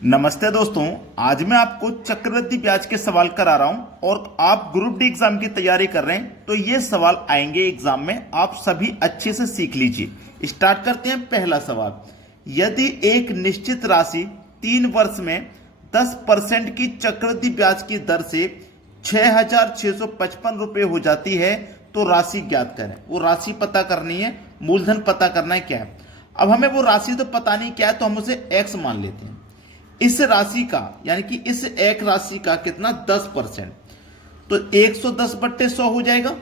नमस्ते दोस्तों, आज मैं आपको चक्रवृद्धि ब्याज के सवाल करा रहा हूं और आप ग्रुप डी एग्जाम की तैयारी कर रहे हैं तो ये सवाल आएंगे एग्जाम में, आप सभी अच्छे से सीख लीजिए। स्टार्ट करते हैं। पहला सवाल, यदि एक निश्चित राशि 3 वर्ष में 10% की चक्रवृद्धि ब्याज की दर से 6,655 रुपये हो जाती है तो राशि ज्ञात करें। वो राशि पता करनी है, मूलधन पता करना है क्या है। अब हमें वो राशि तो पता नहीं क्या है, तो हम उसे एक्स मान लेते हैं। इस राशि का यानी कि इस एक राशि का कितना 10%, तो 110/100 हो जाएगा।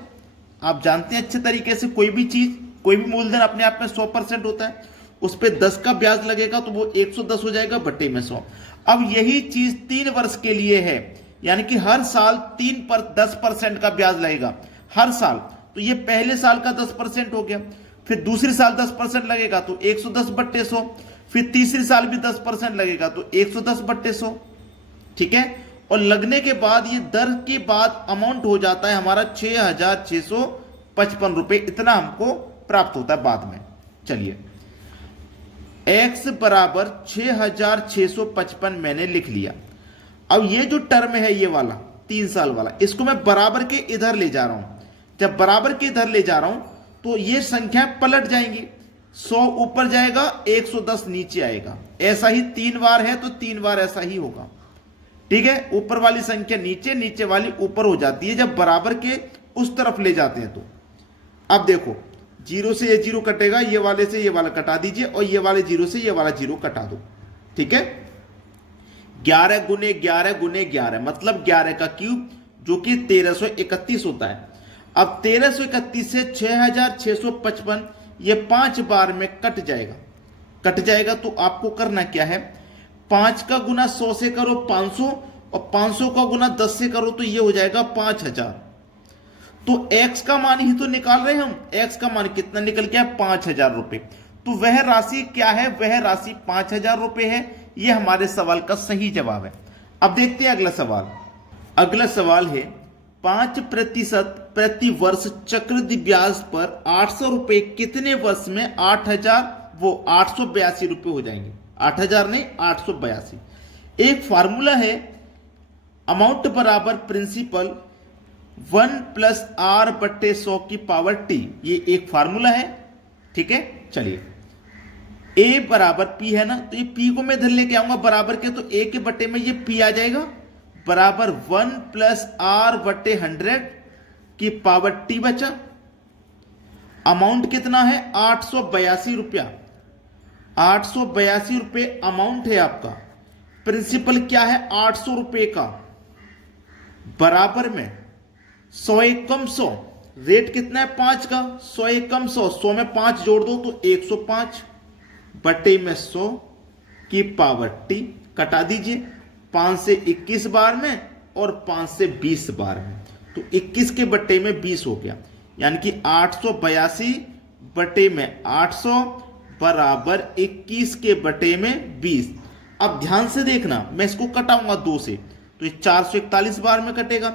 आप जानते हैं अच्छे तरीके से कोई भी चीज, कोई भी मूलधन अपने आप में 100% होता है, उस पर 10 का ब्याज लगेगा तो वो 110 हो जाएगा बट्टे में 100। अब यही चीज 3 वर्ष के लिए है, यानी कि हर साल 10% का ब्याज लगेगा हर साल। तो ये पहले साल का 10% हो गया, फिर दूसरी साल 10% लगेगा तो 110/100, फिर तीसरी साल भी 10% लगेगा तो 110/100। ठीक है, और लगने के बाद ये दर के बाद अमाउंट हो जाता है हमारा 6,655 रुपए, इतना हमको प्राप्त होता है बाद में। चलिए, x बराबर 6,655 मैंने लिख लिया। अब ये जो टर्म है ये वाला 3 साल वाला, इसको मैं बराबर के इधर ले जा रहा हूं। जब बराबर के इधर ले जा रहा हूं तो ये संख्या पलट जाएंगी, 100 ऊपर जाएगा, 110 नीचे आएगा। ऐसा ही 3 बार है तो 3 बार ऐसा ही होगा। ठीक है, ऊपर वाली संख्या नीचे, नीचे वाली ऊपर हो जाती है जब बराबर के उस तरफ ले जाते हैं। तो अब देखो, 0 से ये 0 कटेगा, ये वाले से ये वाला कटा दीजिए, और ये वाले 0 से ये वाला 0 कटा दो। ठीक है, 11 गुने 11 गुने 11 मतलब 11 का क्यूब, जो कि 1331 होता है। अब 1331 से 6,655 ये 5 बार में कट जाएगा। तो आपको करना क्या है, 5 का गुना 100 से करो 500, और 500 का गुना 10 से करो तो ये हो जाएगा 5,000। तो x का मान ही तो निकाल रहे हैं हम, x का मान कितना निकल गया, 5,000 रुपए। तो वह राशि क्या है, वह राशि 5,000 रुपए है। यह हमारे सवाल का सही जवाब है। अब देखते हैं अगला सवाल। अगला सवाल है, 5% प्रति वर्ष चक्रवृद्धि ब्याज पर 800 रुपए कितने वर्ष में 882 रुपए हो जाएंगे। 8,000 नहीं, 882। एक फार्मूला है, अमाउंट बराबर प्रिंसिपल 1 + r/100 की पावर t, ये एक फार्मूला है। ठीक है, चलिए, a बराबर p है ना, तो ये p को मैं इधर लेके आऊंगा बराबर के, तो a के बट्टे में ये p आ जाएगा, बराबर 1 + r/100 की पावर t बचा। अमाउंट कितना है, 882 रुपया। 882 रुपये अमाउंट है आपका। प्रिंसिपल क्या है, 800 रुपये का, बराबर में 100 एकम 100, रेट कितना है 5 का, 100 एकम 100, 100 में 5 जोड़ दो तो 105 बटे में 100 की पावर t, कटा दीजिए, 5 से 21 बार में और 5 से 20 बार में, तो 21 के बट्टे में 20 हो गया, यानी कि 882 बटे में 800 बराबर 21 के बटे में 20। अब ध्यान से देखना, मैं इसको कटाऊंगा 2 से तो ये 441 बार में कटेगा,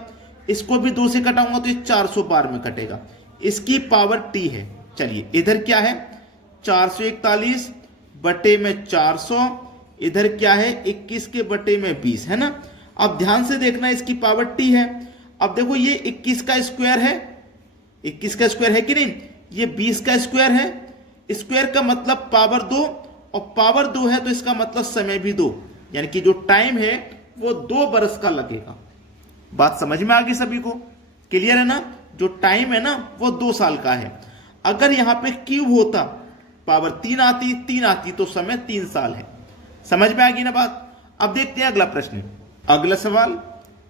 इसको भी 2 से कटाऊंगा तो ये 400 बार में कटेगा। इसकी पावर t है। चलिए, इधर क्या है, 441 बटे में 400, इधर क्या है 21 के बटे में 20, है ना। अब ध्यान से देखना, इसकी पावर t है। अब देखो, ये 21 का स्क्वायर है, 21 का स्क्वायर है कि नहीं, ये 20 का स्क्वायर है। स्क्वायर का मतलब पावर 2, और पावर 2 है तो इसका मतलब समय भी 2, यानी कि जो टाइम है वो 2 बरस का लगेगा। बात समझ में आ गई सभी को, क्लियर है ना। जो टाइम है ना वो 2 साल का है। अगर यहां पे क्यूब होता, पावर 3 आती तो समय 3 साल है। समझ में आ गई ना बात। अब देखते हैं अगला प्रश्न। अगला सवाल,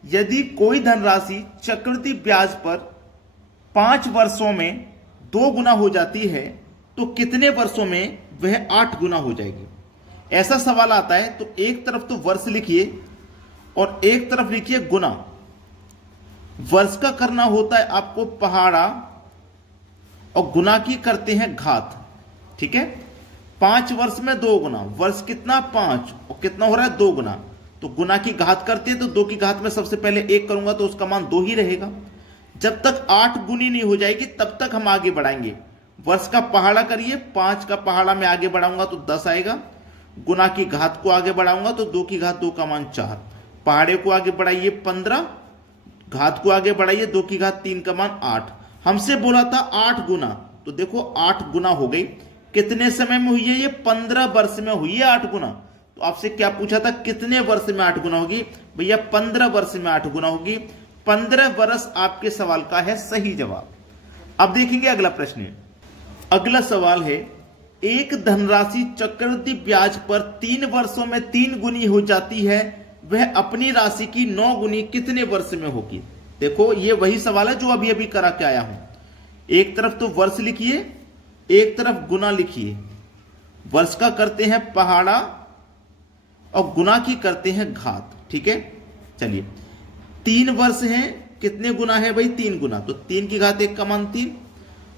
यदि कोई धनराशि चक्रवृद्धि ब्याज पर 5 वर्षों में 2 गुना हो जाती है तो कितने वर्षों में वह 8 गुना हो जाएगी। ऐसा सवाल आता है तो एक तरफ तो वर्ष लिखिए और एक तरफ लिखिए गुना। वर्ष का करना होता है आपको पहाड़ा, और गुना की करते हैं घात। ठीक है, 5 वर्ष में 2 गुना, वर्ष कितना 5, और कितना हो रहा है 2 गुना, तो गुना की घात करते हैं तो 2 की घात में सबसे पहले 1 करूंगा तो उसका मान 2 ही रहेगा। जब तक 8 गुनी नहीं हो जाएगी तब तक हम आगे बढ़ाएंगे। वर्ष का पहाड़ा करिए, 5 का पहाड़ा में आगे बढ़ाऊंगा तो 10 आएगा, गुना की घात को आगे बढ़ाऊंगा तो 2 की घात 2 का मान 4, पहाड़े को आगे बढ़ाइए 15, घात को आगे बढ़ाइए 2 की घात 3 का मान 8। हमसे बोला था 8 गुना, तो देखो 8 गुना हो गई। कितने समय में हुई है ये? 15 वर्ष में हुई है 8 गुना। तो आपसे क्या पूछा था, कितने वर्ष में 8 गुना होगी? भैया 15 वर्ष में 8 गुना होगी। 15 वर्ष आपके सवाल का है सही जवाब। अब देखेंगे अगला प्रश्न। अगला सवाल है, एक धनराशि चक्रवृद्धि ब्याज पर 3 वर्षों में 3 गुनी हो जाती है, वह अपनी राशि की 9 गुनी कितने वर्ष में होगी? देखो ये वही सवाल है जो अभी अभी करा के आया हूं। एक तरफ तो वर्ष लिखिए, एक तरफ गुना लिखिए। वर्ष का करते हैं पहाड़ा और गुना की करते हैं घात। ठीक है, चलिए 3 वर्ष हैं, कितने गुना है भाई? 3 गुना, तो 3 की घात 1 का मान 3।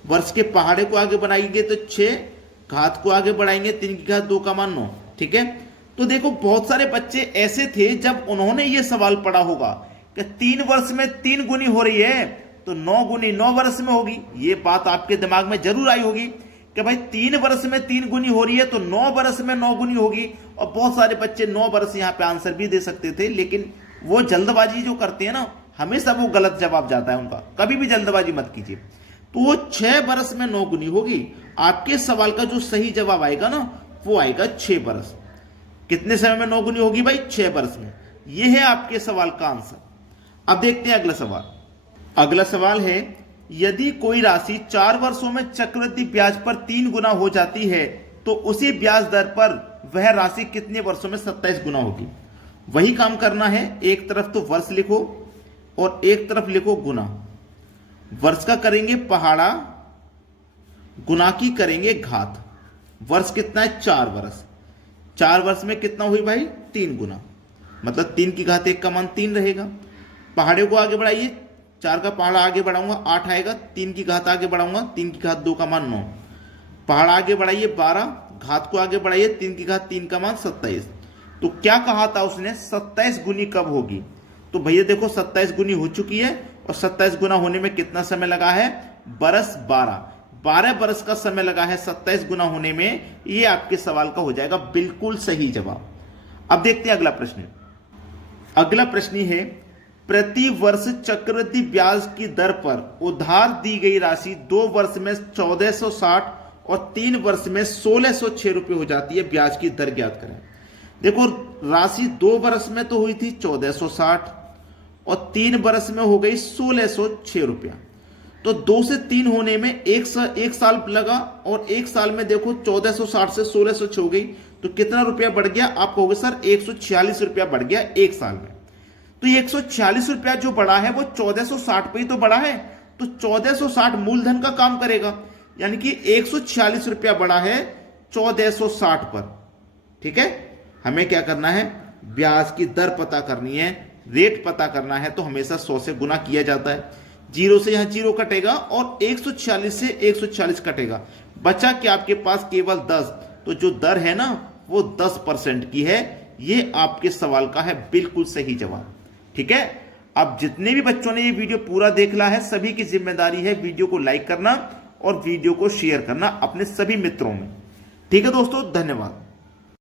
वर्ष के पहाड़े को आगे बढ़ाएंगे तो 6, घात को आगे बढ़ाएंगे 3 की घात 2 का मान 9। ठीक है, तो देखो बहुत सारे बच्चे ऐसे थे जब उन्होंने ये सवाल पढ़ा होगा कि 3 वर्ष में 3 गुनी हो रही है तो 9 गुनी 9 वर्ष में होगी। ये बात आपके दिमाग में जरूर आई होगी कि भाई 3 वर्ष में 3 गुनी हो रही है तो 9 वर्ष में 9 गुनी होगी। और बहुत सारे बच्चे 9 वर्ष यहां पे आंसर भी दे सकते थे, लेकिन वो जल्दबाजी जो करते हैं ना, हमेशा वो गलत जवाब जाता है उनका। कभी भी जल्दबाजी मत कीजिए। तो वो 6 वर्ष में 9 गुनी होगी। आपके सवाल का जो सही जवाब आएगा ना, वो आएगा 6 वर्ष। कितने समय में 9 गुनी होगी भाई? 6 वर्ष में। यह है आपके सवाल का आंसर। अब देखते हैं अगला सवाल। अगला सवाल है, यदि कोई राशि 4 वर्षों में चक्रवृद्धि ब्याज पर 3 गुना हो जाती है तो उसी ब्याज दर पर वह राशि कितने वर्षों में 27 गुना होगी? वही काम करना है। एक तरफ तो वर्ष लिखो और एक तरफ लिखो गुना। वर्ष का करेंगे पहाड़ा, गुना की करेंगे घात। वर्ष कितना है? 4 वर्ष। 4 वर्ष में कितना हुई भाई? 3 गुना, मतलब 3 की घात 1 का मान 3 रहेगा। पहाड़े को आगे बढ़ाइए, 4 का पहाड़ा आगे बढ़ाऊंगा 8 आएगा, 3 की घात आगे बढ़ाऊंगा 3 की घात 2 का मान 9, पहाड़ा आगे बढ़ाइए 12, घात को आगे बढ़ाइए 3 की घात 3 का मान 27। तो क्या कहा था उसने? 27 गुनी कब होगी? तो भैया देखो 27 गुनी हो चुकी है और 27 गुना होने में कितना समय लगा है? बरस 12 बरस का समय लगा है 27 गुना होने में। ये आपके सवाल का हो जाएगा बिल्कुल सही जवाब। अब देखते हैं अगला प्रश्न। अगला प्रश्न है, प्रति वर्ष चक्रवृद्धि ब्याज की दर पर उधार दी गई राशि 2 वर्ष में 1460 और 3 वर्ष में 1606 रुपये हो जाती है, ब्याज की दर ज्ञात करें। देखो राशि 2 वर्ष में तो हुई थी 1460 और 3 वर्ष में हो गई 1606 रुपया। तो 2 से 3 होने में एक साल लगा और 1 साल में देखो 1460 से 1606 हो गई, तो कितना रुपया बढ़ गया? आप कहोगे सर 146 रुपया बढ़ गया 1 साल में। तो 146 रुपया जो बढ़ा है वो 1460 पे ही तो बढ़ा है, तो 1460 मूलधन का काम करेगा, यानी कि 146 रुपया बढ़ा है 1460 पर। ठीक है, हमें क्या करना है? ब्याज की दर पता करनी है, रेट पता करना है। तो हमेशा 100 से गुना किया जाता है, 0 से यहां 0 कटेगा और 146 से 146 कटेगा, बचा कि आपके पास केवल 10। तो जो दर है ना वो 10% की है। ये आपके सवाल का है बिल्कुल सही जवाब। ठीक है, अब जितने भी बच्चों ने ये वीडियो पूरा देखना है, सभी की जिम्मेदारी है वीडियो को लाइक करना और वीडियो को शेयर करना अपने सभी मित्रों में। ठीक है दोस्तों, धन्यवाद।